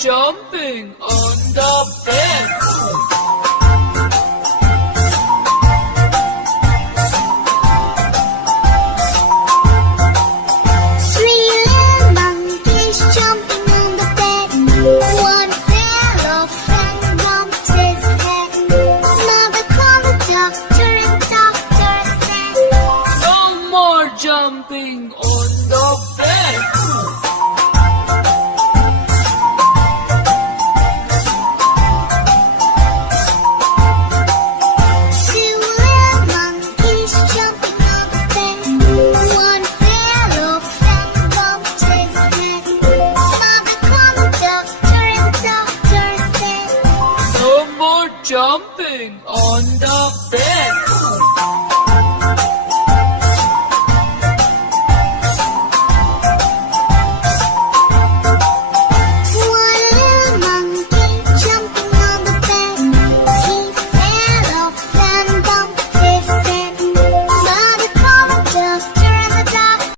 Jumping on the bed. Three little monkeys jumping on the bed. One fell off and bumped his head. Mother called the doctor and doctor said, No more jumping